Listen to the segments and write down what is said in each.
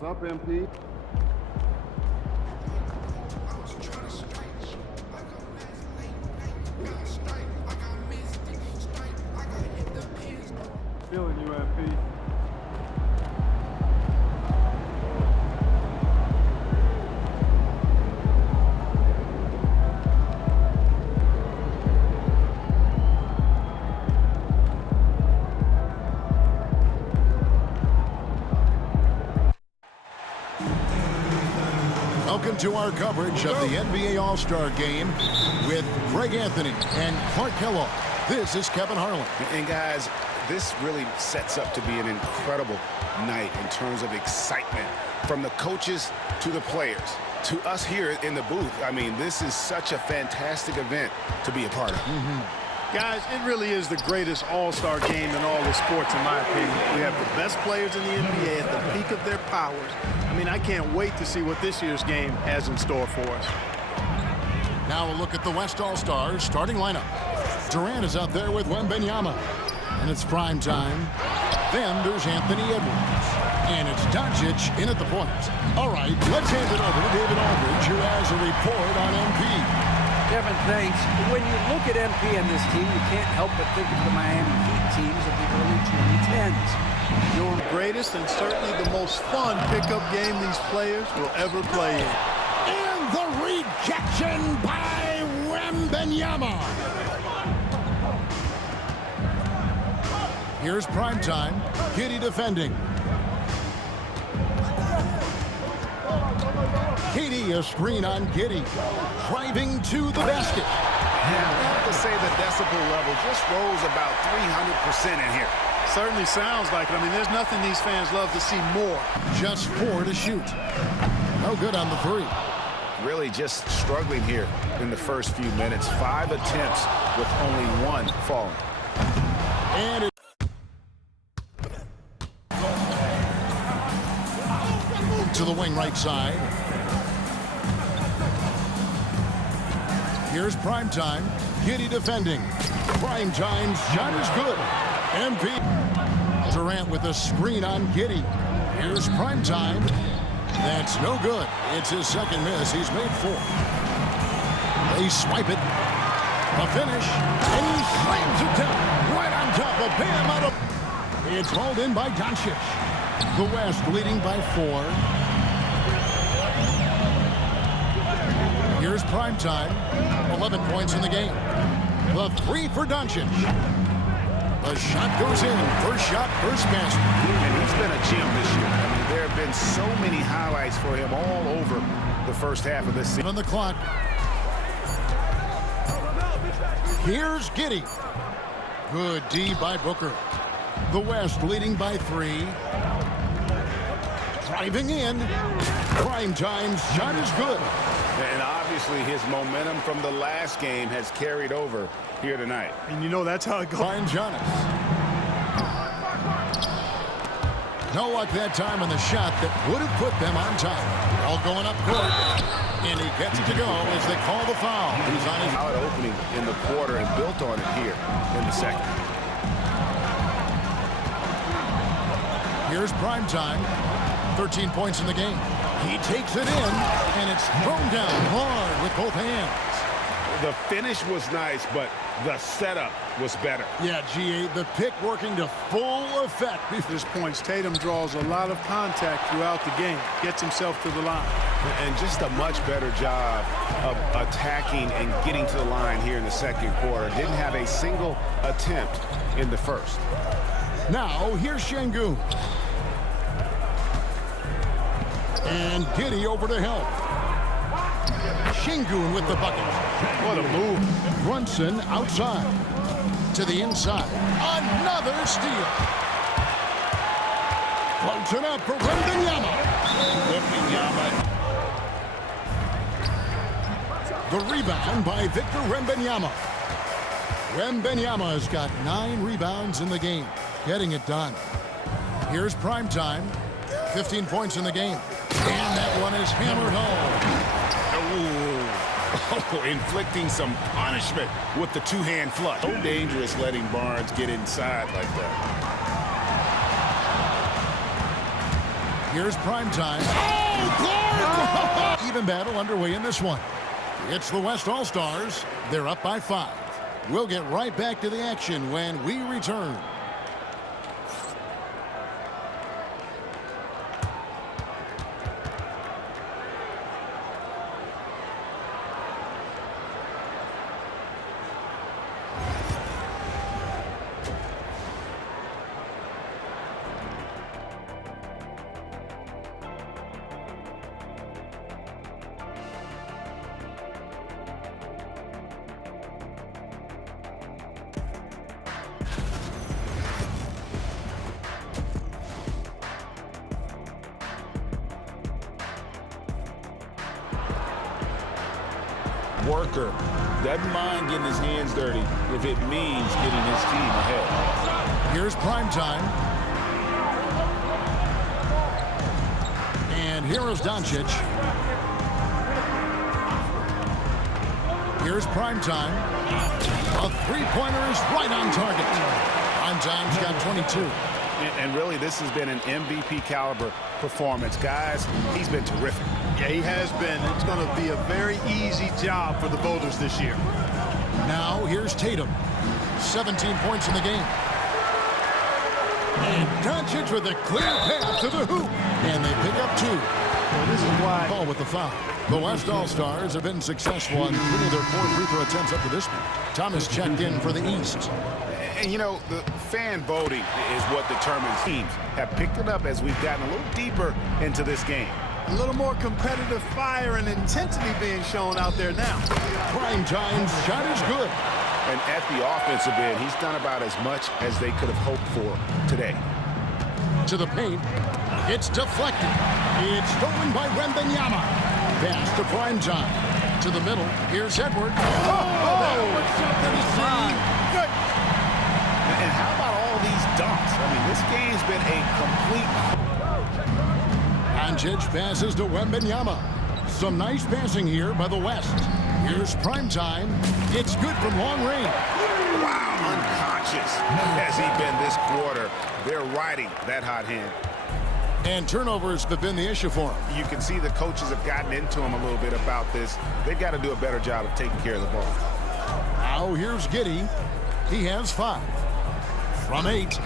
What's up, MP? Feeling you, MP. Welcome to our coverage of the NBA All-Star Game with Greg Anthony and Clark Kellogg. This is Kevin Harlan. And guys, this really sets up to be an incredible night in terms of excitement from the coaches to the players to us here in the booth. I mean, this is such a fantastic event to be a part of. Guys, it really is the greatest all-star game in all the sports, in my opinion. We have the best players in the NBA at the peak of their powers. I mean, I can't wait to see what this year's game has in store for us. Now a look at the West All-Stars starting lineup. Durant is out there with Wembanyama, and it's prime time. Then there's Anthony Edwards, and it's Doncic in at the point. All right, let's hand it over to David Aldridge, who has a report on MP. Kevin, thanks. When you look at MP and this team, you can't help but think of the Miami Heat teams of the early 2010s. Your greatest and certainly the most fun pickup game these players will ever play in. And the rejection by Wembanyama. Here's primetime. Giddey defending. Katie, a screen on Giddey. Driving to the basket. Yeah, I have to say the decibel level just rose about 300% in here. Certainly sounds like it. I mean, there's nothing these fans love to see more. Just 4 to shoot. No good on the 3. Really just struggling here in the first few minutes. 5 attempts with only 1 falling. And to the wing right side. Here's primetime. Giddey defending. Primetime's shot is good. MP. Durant with a screen on Giddey. Here's primetime. That's no good. It's his second miss. He's made 4. They swipe it. A finish. And he slams it down. Right on top of Bam out of. It's hauled in by Doncic. The West leading by 4. Here's primetime. 11 points in the game. The 3 for Doncic. The shot goes in. First shot, first basket. And he's been a gem this year. I mean, there have been so many highlights for him all over the first half of this season. On the clock. Here's Giddey. Good D by Booker. The West leading by 3. Driving in. Primetime's shot is good. And obviously his momentum from the last game has carried over here tonight. And you know that's how it goes. Brian Giannis. No luck that time on the shot that would have put them on top. All going up court. And he gets it to go as they call the foul. He's on his out opening in the quarter and built on it here in the second. Here's primetime. 13 points in the game. He takes it in, and it's thrown down hard with both hands. The finish was nice, but the setup was better. Yeah, G8, the pick working to full effect. This points, Tatum draws a lot of contact throughout the game, gets himself to the line. And just a much better job of attacking and getting to the line here in the second quarter. Didn't have a single attempt in the first. Now, here's Şengün. And Giddey over to help. Şengün with the bucket. What a move. Brunson outside. To the inside. Another steal. Floats it up for Wembanyama. The rebound by Victor Wembanyama. Wembanyama has got 9 rebounds in the game. Getting it done. Here's primetime. 15 points in the game. And that one is hammered home. Oh, inflicting some punishment with the two-hand flush. So dangerous letting Barnes get inside like that. Here's prime time. Oh, Clark! Even battle underway in this one. It's the West All-Stars. They're up by 5. We'll get right back to the action when we return. Worker doesn't mind getting his hands dirty if it means getting his team ahead. Here's prime time. And here is Doncic. Here's prime time. A three-pointer is right on target. Prime time's got 22. And really, this has been an MVP caliber performance. Guys, he's been terrific. Yeah, he has been. It's going to be a very easy job for the voters this year. Now, here's Tatum. 17 points in the game. And Doncic with a clear path to the hoop. And they pick up 2. Well, this is why. Ball with the foul. The West All-Stars have been successful on 3 of their 4 free throw attempts up to this point. Thomas checked in for the East. And, you know, the fan voting is what determines teams. Have picked it up as we've gotten a little deeper into this game. A little more competitive fire and intensity being shown out there now. Prime time's shot is good. And at the offensive end, he's done about as much as they could have hoped for today. To the paint. It's deflected. It's stolen by Wembanyama. Pass to prime time. To the middle. Here's Edwards. That was something to see. Good. And how about all these dunks? I mean, this game's been a complete... Doncic passes to Wembanyama. Some nice passing here by the West. Here's prime time. It's good from long range. Wow, unconscious has he been this quarter. They're riding that hot hand. And turnovers have been the issue for him. You can see the coaches have gotten into him a little bit about this. They've got to do a better job of taking care of the ball. Now here's Giddey. He has 5. From 8.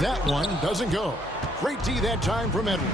That one doesn't go. Great D that time from Edwards.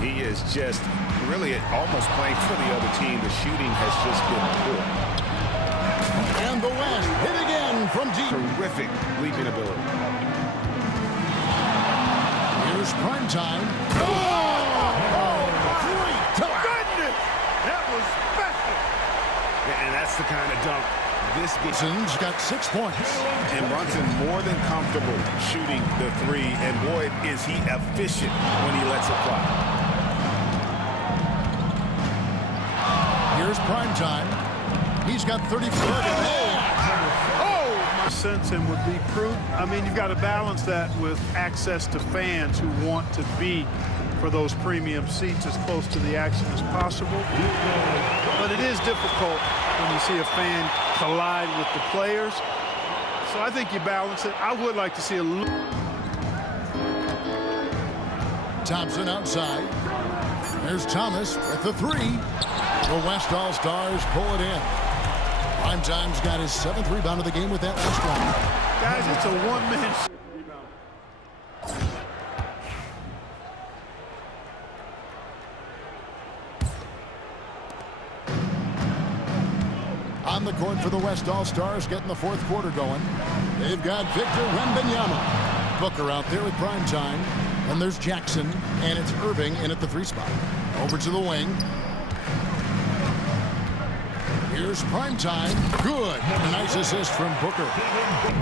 He is just really almost playing for the other team. The shooting has just been poor. And the West hit again from deep. Terrific leaping ability. Here's prime time. Great goodness! That was special. And that's the kind of dunk this Brunson's got 6 points. And Brunson more than comfortable shooting the 3. And boy, is he efficient when he lets it fly. Here's prime time. He's got 34. My sense and would be prudent. I mean, you've got to balance that with access to fans who want to be for those premium seats as close to the action as possible. But it is difficult when you see a fan collide with the players. So I think you balance it. I would like to see a little. Thompson outside. There's Thomas with the 3. The West All-Stars pull it in. Prime time's got his 7th rebound of the game with that last one. Guys, it's a one-man on the court for the West All-Stars, getting the 4th quarter going. They've got Victor Wembanyama. Booker out there with prime time. And there's Jackson, and it's Irving in at the 3 spot. Over to the wing. Here's prime time. Good. Nice assist from Booker.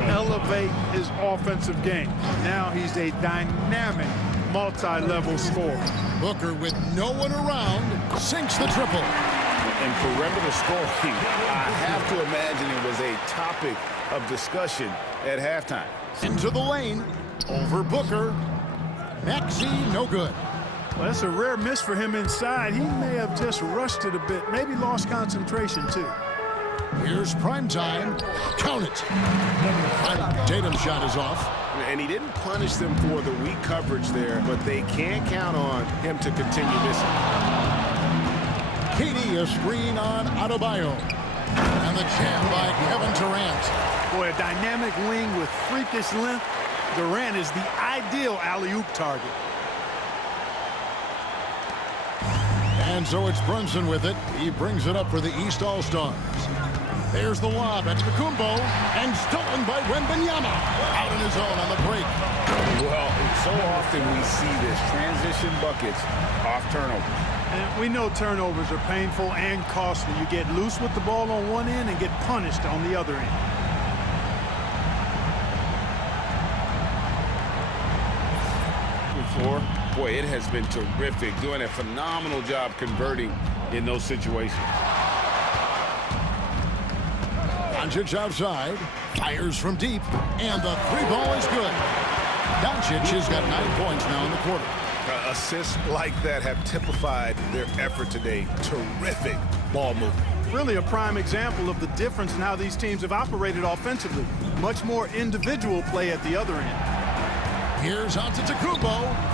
elevate his offensive game. Now he's a dynamic multi-level scorer. Booker, with no one around, sinks the triple. And perimeter scoring, I have to imagine it was a topic of discussion at halftime. Into the lane. Over Booker. Maxey, no good. Well, that's a rare miss for him inside. He may have just rushed it a bit, maybe lost concentration too. Here's prime time. Count it. Tatum's shot is off. And he didn't punish them for the weak coverage there, but they can't count on him to continue missing. Katie, a screen on Adebayo. And the jam by Kevin Durant. Boy, a dynamic wing with freakish length. Durant is the ideal alley-oop target. And so it's Brunson with it. He brings it up for the East All-Stars. There's the lob at Kumbo, and stolen by Wembanyama. Out on his own on the break. Well, so often we see this transition buckets off turnovers. And we know turnovers are painful and costly. You get loose with the ball on one end and get punished on the other end. Floor. Boy, it has been terrific, doing a phenomenal job converting in those situations. Doncic outside, fires from deep, and the three ball is good. Doncic has got 9 points now in the quarter. Assists like that have typified their effort today. Terrific ball movement. Really a prime example of the difference in how these teams have operated offensively. Much more individual play at the other end. Here's Antetokounmpo.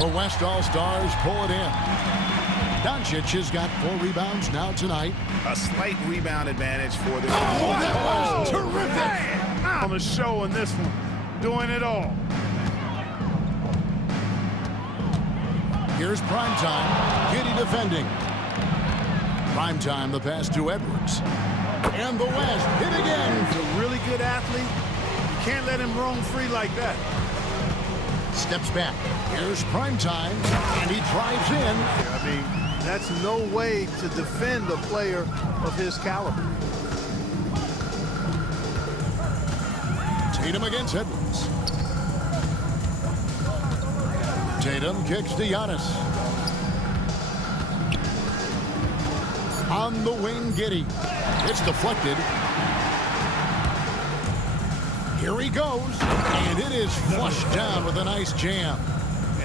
The West All-Stars pull it in. Doncic has got 4 rebounds now tonight. A slight rebound advantage for the... Oh, that was terrific! On the show in this one, doing it all. Here's primetime. Giddey defending. Primetime, the pass to Edwards. And the West hit again. He's a really good athlete. You can't let him roam free like that. Steps back. Here's primetime, and he drives in. I mean, that's no way to defend a player of his caliber. Tatum against Edwards. Tatum kicks to Giannis. On the wing, Giddey. It's deflected. Here he goes, and it is flushed down with a nice jam.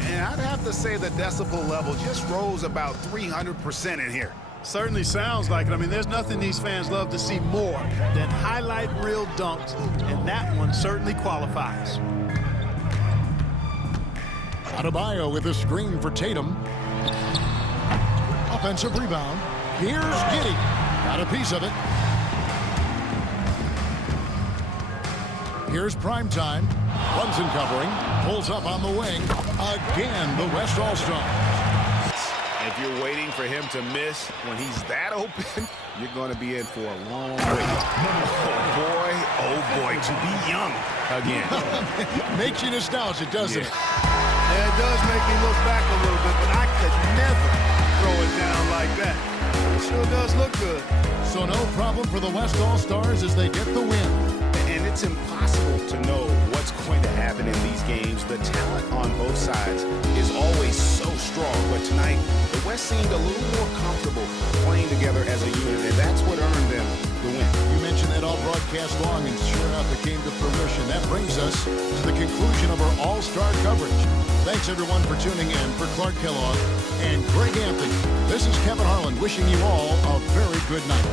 And I'd have to say the decibel level just rose about 300% in here. Certainly sounds like it. I mean, there's nothing these fans love to see more than highlight reel dunks, and that one certainly qualifies. Adebayo with a screen for Tatum. Offensive rebound. Here's Giddey. Got a piece of it. Here's primetime. Brunson covering. Pulls up on the wing. Again, the West All-Stars. If you're waiting for him to miss when he's that open, you're going to be in for a long wait. Oh boy, to be young again. Makes you nostalgic, doesn't it? Yeah, it does make me look back a little bit, but I could never throw it down like that. It sure does look good. So no problem for the West All-Stars as they get the win. And it's impossible to know what's going to happen in these games. The talent on both sides is always so strong. But tonight, the West seemed a little more comfortable playing together as a unit, and that's what earned them the win. You mentioned that all broadcast long, and sure enough, it came to fruition. That brings us to the conclusion of our All-Star coverage. Thanks, everyone, for tuning in. For Clark Kellogg and Greg Anthony, this is Kevin Harlan wishing you all a very good night.